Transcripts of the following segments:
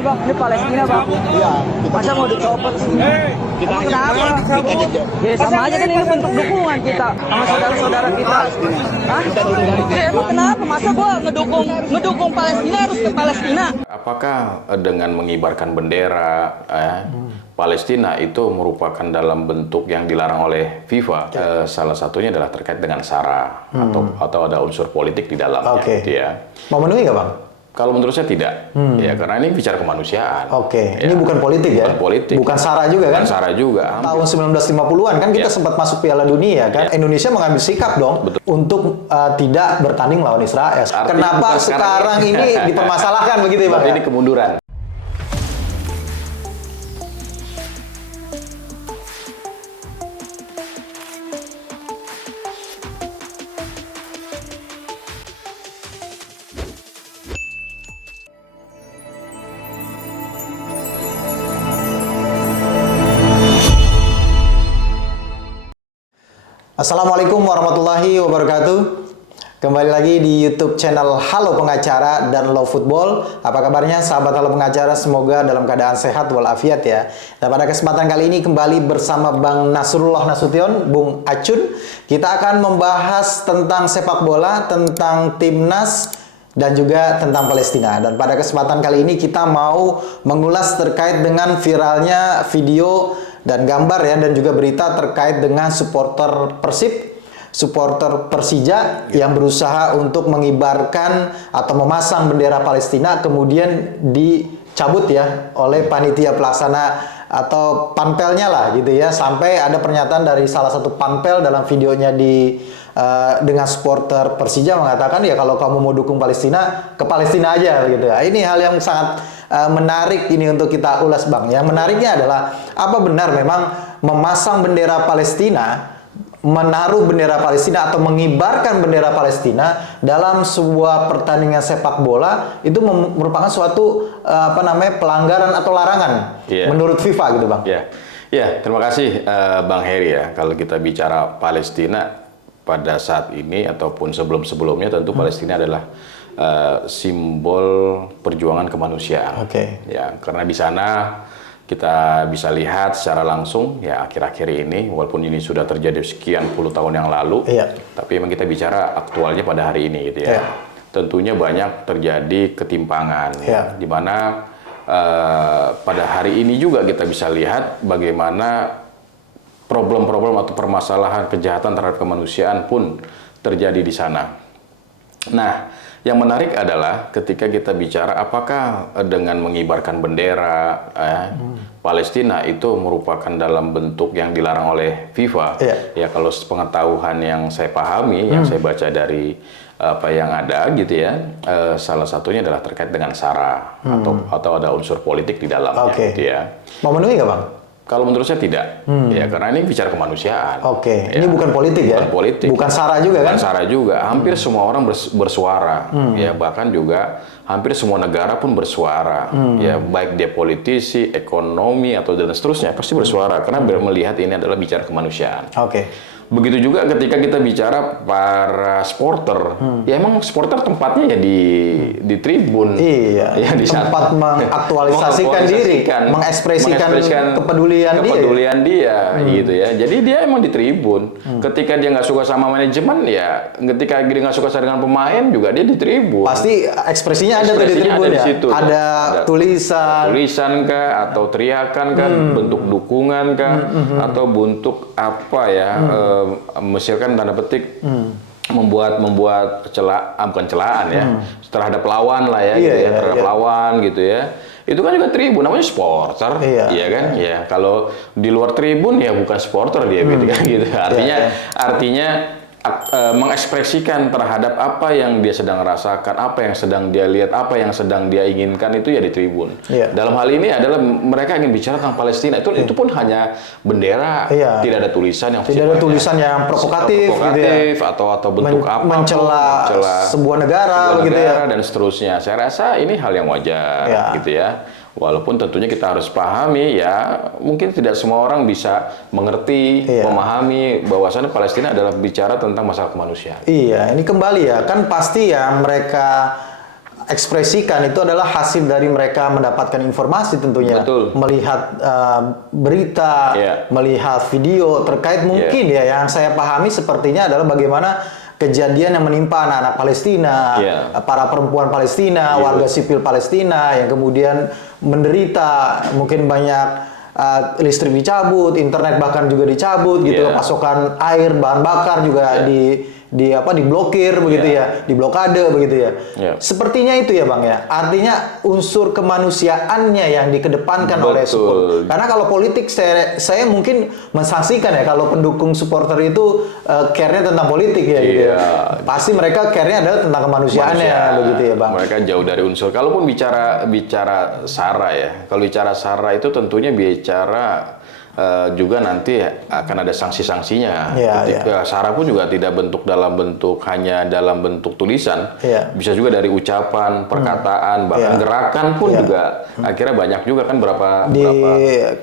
bang, ini Palestina bang. Iya. Masa mau dicopot sih? Emang kenapa? Ya sama aja kan ini bentuk dukungan kita sama saudara-saudara kita. Hah? Ya, emang kenapa? Masa gua ngedukung Palestina harus ke Palestina? Apakah dengan mengibarkan bendera Palestina itu merupakan dalam bentuk yang dilarang oleh FIFA? Salah satunya adalah terkait dengan SARA atau ada unsur politik di dalamnya, gitu ya. Memenuhi nggak bang? Kalau menurut saya tidak, ya karena ini bicara kemanusiaan. Ya. Ini Ya. bukan politik ya? Bukan politik. Bukan SARA juga kan? Bukan SARA juga. Tahun 1950-an kan kita sempat masuk Piala Dunia kan? Indonesia mengambil sikap dong untuk tidak bertanding lawan Israel. Kenapa sekarang ini dipermasalahkan begitu ya bang? Ini kemunduran. Assalamualaikum warahmatullahi wabarakatuh. Kembali lagi di YouTube channel Halo Pengacara dan Love Football. Apa kabarnya sahabat Halo Pengacara? Semoga dalam keadaan sehat walafiat ya. Dan pada kesempatan kali ini kembali bersama Bang Nasrullah Nasution, Bung Acun. Kita akan membahas tentang sepak bola, tentang timnas, dan juga tentang Palestina. Dan pada kesempatan kali ini kita mau mengulas terkait dengan viralnya video dan gambar ya, dan juga berita terkait dengan supporter Persib, supporter Persija yang berusaha untuk mengibarkan atau memasang bendera Palestina, kemudian dicabut ya oleh panitia pelaksana atau panpelnya lah gitu ya, sampai ada pernyataan dari salah satu panpel dalam videonya dengan supporter Persija mengatakan ya kalau kamu mau dukung Palestina, ke Palestina aja gitu ya. Ini hal yang sangat menarik ini untuk kita ulas bang. Yang menariknya adalah apa benar memang memasang bendera Palestina, menaruh bendera Palestina atau mengibarkan bendera Palestina dalam sebuah pertandingan sepak bola itu merupakan suatu pelanggaran atau larangan menurut FIFA gitu bang? Ya, terima kasih Bang Heri ya. Kalau kita bicara Palestina pada saat ini ataupun sebelum-sebelumnya tentu Palestina adalah simbol perjuangan kemanusiaan. Ya, karena di sana kita bisa lihat secara langsung ya akhir-akhir ini, walaupun ini sudah terjadi sekian puluh tahun yang lalu, tapi memang kita bicara aktualnya pada hari ini gitu ya. Tentunya banyak terjadi ketimpangan, di mana pada hari ini juga kita bisa lihat bagaimana problem-problem atau permasalahan kejahatan terhadap kemanusiaan pun terjadi di sana. Nah, yang menarik adalah ketika kita bicara apakah dengan mengibarkan bendera Palestina itu merupakan dalam bentuk yang dilarang oleh FIFA. Ya kalau pengetahuan yang saya pahami, yang saya baca dari apa yang ada gitu ya, salah satunya adalah terkait dengan SARA atau ada unsur politik di dalamnya gitu ya. Memenuhi nggak bang? Kalau menurut saya tidak, ya karena ini bicara kemanusiaan. Ya. Ini bukan politik ya? Bukan politik. Bukan SARA juga kan? Bukan SARA juga. Hampir semua orang bersuara, ya bahkan juga hampir semua negara pun bersuara, ya baik dia politisi, ekonomi atau dan seterusnya pasti bersuara karena melihat ini adalah bicara kemanusiaan. Begitu juga ketika kita bicara para supporter, ya emang supporter tempatnya ya di tribun, ya di tempat mengaktualisasikan diri, mengekspresikan kepedulian dia, gitu ya. Jadi dia emang di tribun. Ketika dia nggak suka sama manajemen, ya ketika dia nggak suka dengan pemain juga dia di tribun. Pasti ekspresinya ada di tribun ya. Ada tulisan kah, atau teriakan kah, bentuk dukungan kah, atau bentuk apa ya? Misalkan tanda petik membuat bukan celaan ya terhadap lawan lah ya, gitu ya, terhadap lawan gitu ya. Itu kan juga tribun, namanya supporter, iya kan? Ya kalau di luar tribun ya bukan supporter dia, gitu. Artinya mengekspresikan terhadap apa yang dia sedang rasakan, apa yang sedang dia lihat, apa yang sedang dia inginkan itu ya di tribun. Dalam hal ini adalah mereka ingin bicara tentang Palestina, itu pun hanya bendera, tidak ada tulisan yang provokatif gitu ya, atau bentuk mencela sebuah negara begitu ya, dan seterusnya. Saya rasa ini hal yang wajar gitu ya. Walaupun tentunya kita harus pahami ya, mungkin tidak semua orang bisa mengerti, memahami bahwasannya Palestina adalah bicara tentang masalah kemanusiaan. Ini kembali ya, kan pasti ya mereka ekspresikan itu adalah hasil dari mereka mendapatkan informasi tentunya. Betul. Melihat berita, melihat video terkait mungkin ya yang saya pahami sepertinya adalah bagaimana kejadian yang menimpa anak-anak Palestina, para perempuan Palestina, warga sipil Palestina yang kemudian menderita, mungkin banyak listrik dicabut, internet bahkan juga dicabut gitu, pasokan air, bahan bakar juga diblokir begitu ya, diblokade begitu ya. Sepertinya itu ya Bang ya. Artinya unsur kemanusiaannya yang dikedepankan oleh supporter. Karena kalau politik saya mungkin mensaksikan ya kalau pendukung supporter itu care-nya tentang politik ya gitu ya. Pasti mereka care-nya adalah tentang kemanusiaannya begitu ya Bang. Mereka jauh dari unsur. Kalaupun bicara SARA ya. Kalau bicara SARA itu tentunya bicara juga nanti akan ada sanksi-sanksinya. Ketika SARA pun juga tidak hanya dalam bentuk tulisan, bisa juga dari ucapan, perkataan, bahkan gerakan pun juga akhirnya banyak juga kan di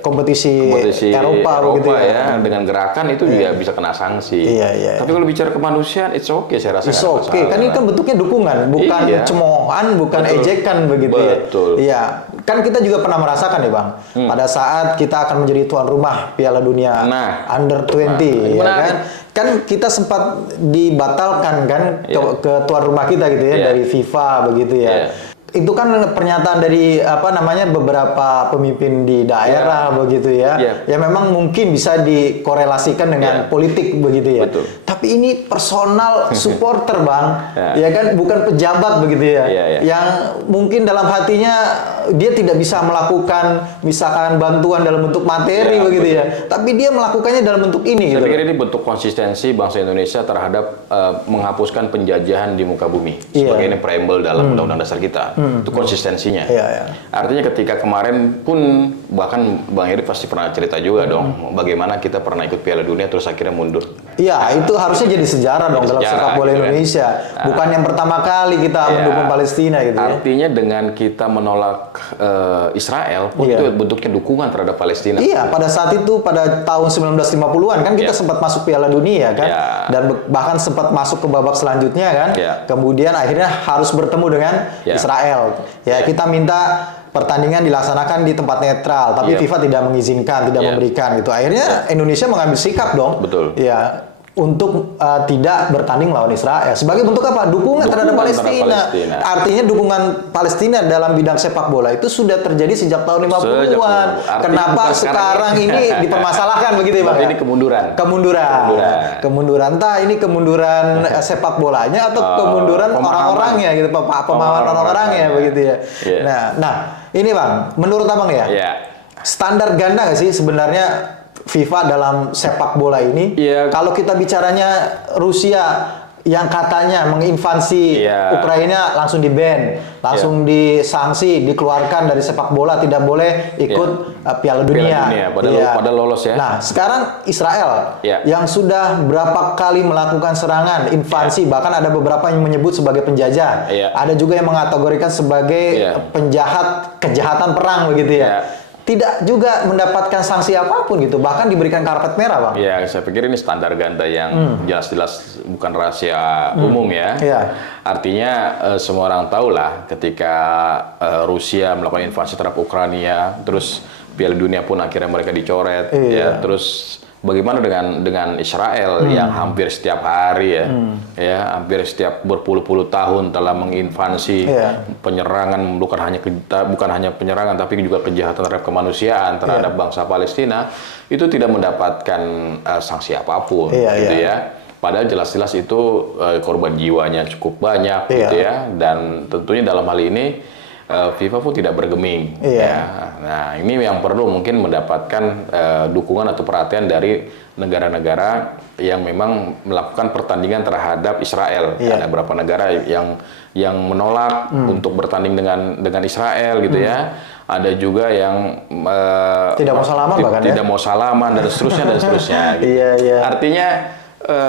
kompetisi Eropa begitu ya. Dengan gerakan itu juga bisa kena sanksi. Tapi kalau bicara kemanusiaan, it's okay saya rasa. It's okay. Kan ini kan bentuknya dukungan, bukan cemoohan, bukan ejekan begitu ya. Iya. Kan kita juga pernah merasakan ya Bang, pada saat kita akan menjadi tuan rumah Piala Dunia Under 20 ya kan. Kan kita sempat dibatalkan kan ke tuan rumah kita gitu ya dari FIFA begitu ya. Itu kan pernyataan dari beberapa pemimpin di daerah begitu ya. Ya memang mungkin bisa dikorelasikan dengan politik begitu ya. Tapi ini personal supporter Bang. Ya kan bukan pejabat begitu ya. Yang mungkin dalam hatinya dia tidak bisa melakukan misalkan bantuan dalam bentuk materi begitu ya. Tapi dia melakukannya dalam bentuk ini. Saya pikir ini bentuk konsistensi bangsa Indonesia terhadap menghapuskan penjajahan di muka bumi. Sebagai ini preamble dalam Undang-Undang Dasar kita. Itu konsistensinya. Artinya ketika kemarin pun bahkan Bang Heri pasti pernah cerita juga dong bagaimana kita pernah ikut Piala Dunia terus akhirnya mundur. Iya, itu harusnya jadi sejarah dong dalam sepak bola Indonesia. Bukan yang pertama kali kita mendukung Palestina gitu. Artinya dengan kita menolak Israel pun itu bentuknya dukungan terhadap Palestina. Iya, pada saat itu pada tahun 1950-an kan kita sempat masuk Piala Dunia kan dan bahkan sempat masuk ke babak selanjutnya kan. Kemudian akhirnya harus bertemu dengan Israel. Kita minta pertandingan dilaksanakan di tempat netral, tapi FIFA tidak mengizinkan, tidak memberikan gitu. Akhirnya Indonesia mengambil sikap dong. Ya, untuk tidak bertanding lawan Israel sebagai bentuk apa? Dukungan terhadap Palestina. Artinya dukungan Palestina dalam bidang sepak bola itu sudah terjadi sejak tahun 50-an. Kenapa sekarang ini dipermasalahkan begitu ya Bang? Ini Kemunduran. Entah ini kemunduran sepak bolanya atau kemunduran orang-orangnya gitu, pemahaman orang-orangnya begitu ya. Nah, ini Bang, menurut Abang ya, standar ganda nggak sih sebenarnya FIFA dalam sepak bola ini? Kalau kita bicaranya Rusia yang katanya menginvasi Ukraina langsung di-ban, langsung disanksi, dikeluarkan dari sepak bola, tidak boleh ikut Piala Dunia. Padahal lolos ya. Nah, sekarang Israel yang sudah berapa kali melakukan serangan, invasi, bahkan ada beberapa yang menyebut sebagai penjajah. Ada juga yang mengategorikan sebagai penjahat, kejahatan perang begitu ya. Tidak juga mendapatkan sanksi apapun gitu, bahkan diberikan karpet merah Bang. Ya, saya pikir ini standar ganda yang jelas-jelas bukan rahasia umum ya. Artinya semua orang tahu lah ketika Rusia melakukan invasi terhadap Ukraina, terus Piala Dunia pun akhirnya mereka dicoret, terus bagaimana dengan Israel yang hampir setiap hari hampir setiap berpuluh-puluh tahun telah menginvasi penyerangan, bukan hanya penyerangan tapi juga kejahatan terhadap kemanusiaan terhadap bangsa Palestina, itu tidak mendapatkan sanksi apapun gitu ya. Padahal jelas-jelas itu korban jiwanya cukup banyak gitu ya, dan tentunya dalam hal ini FIFA pun tidak bergeming. Nah, ini yang perlu mungkin mendapatkan dukungan atau perhatian dari negara-negara yang memang melakukan pertandingan terhadap Israel. Ada beberapa negara yang menolak untuk bertanding dengan Israel gitu ya. Ada juga yang tidak mau salaman bahkan tidak mau salaman dan seterusnya gitu. Artinya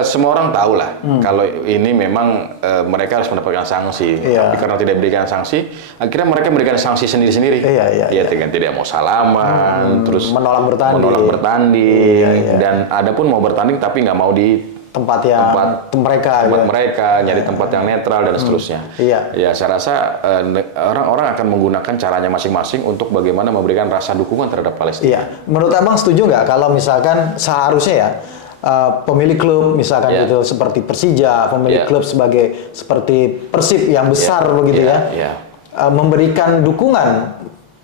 semua orang tahu lah kalau ini memang mereka harus mendapatkan sanksi, tapi karena tidak diberikan sanksi, akhirnya mereka memberikan sanksi sendiri-sendiri. Dengan tidak mau salaman, terus menolak bertanding, dan ada pun mau bertanding tapi nggak mau tempat yang mereka nyari tempat yang netral dan seterusnya. Iya. Ya, saya rasa orang-orang akan menggunakan caranya masing-masing untuk bagaimana memberikan rasa dukungan terhadap Palestina. Iya. Menurut Abang setuju nggak kalau misalkan seharusnya ya pemilik klub misalkan gitu seperti Persija, pemilik klub seperti Persib yang besar begitu memberikan dukungan,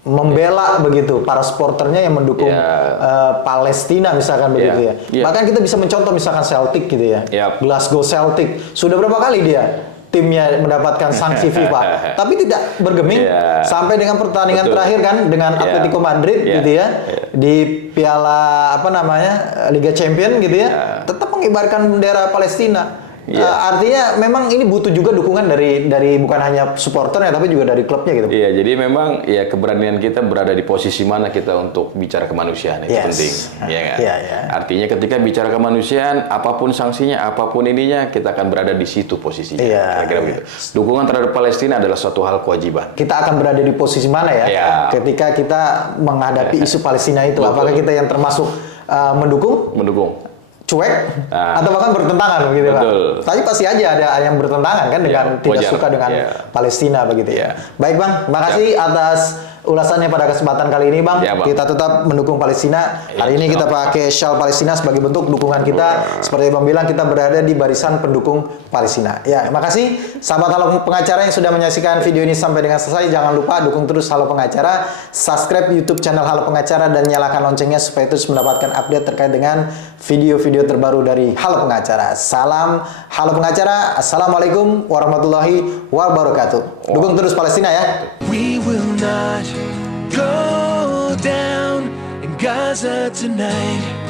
membela begitu para supporternya yang mendukung Palestina misalkan begitu ya. Bahkan kita bisa mencontoh misalkan Celtic gitu ya. Glasgow Celtic sudah berapa kali dia timnya mendapatkan sanksi FIFA, tapi tidak bergeming sampai dengan pertandingan terakhir kan dengan Atletico Madrid gitu ya di Piala Liga Champion gitu ya, tetap mengibarkan bendera Palestina. Artinya memang ini butuh juga dukungan dari bukan hanya supporternya tapi juga dari klubnya gitu. Iya, jadi memang ya keberanian kita berada di posisi mana kita untuk bicara kemanusiaan itu penting, ya kan? Artinya ketika bicara kemanusiaan, apapun sanksinya, apapun ininya, kita akan berada di situ posisinya. Kira-kira begitu. Dukungan terhadap Palestina adalah suatu hal kewajiban. Kita akan berada di posisi mana ya? Ketika kita menghadapi isu Palestina itu, apakah kita yang termasuk mendukung? Cuek atau bahkan bertentangan begitu Pak. Tapi pasti aja ada yang bertentangan kan dengan tidak suka dengan Palestina begitu ya. Baik Bang, makasih atas ulasannya pada kesempatan kali ini Bang. Kita tetap mendukung Palestina. Hari ini kita pakai shawl Palestina sebagai bentuk dukungan kita. Seperti Bang bilang kita berada di barisan pendukung Palestina. Ya, makasih sahabat Halo Pengacara yang sudah menyaksikan video ini sampai dengan selesai. Jangan lupa dukung terus Halo Pengacara, subscribe YouTube channel Halo Pengacara dan nyalakan loncengnya supaya terus mendapatkan update terkait dengan video-video terbaru dari Halo Pengacara. Salam Halo Pengacara. Assalamualaikum warahmatullahi wabarakatuh. Dukung terus Palestina ya. We will not go down in Gaza tonight.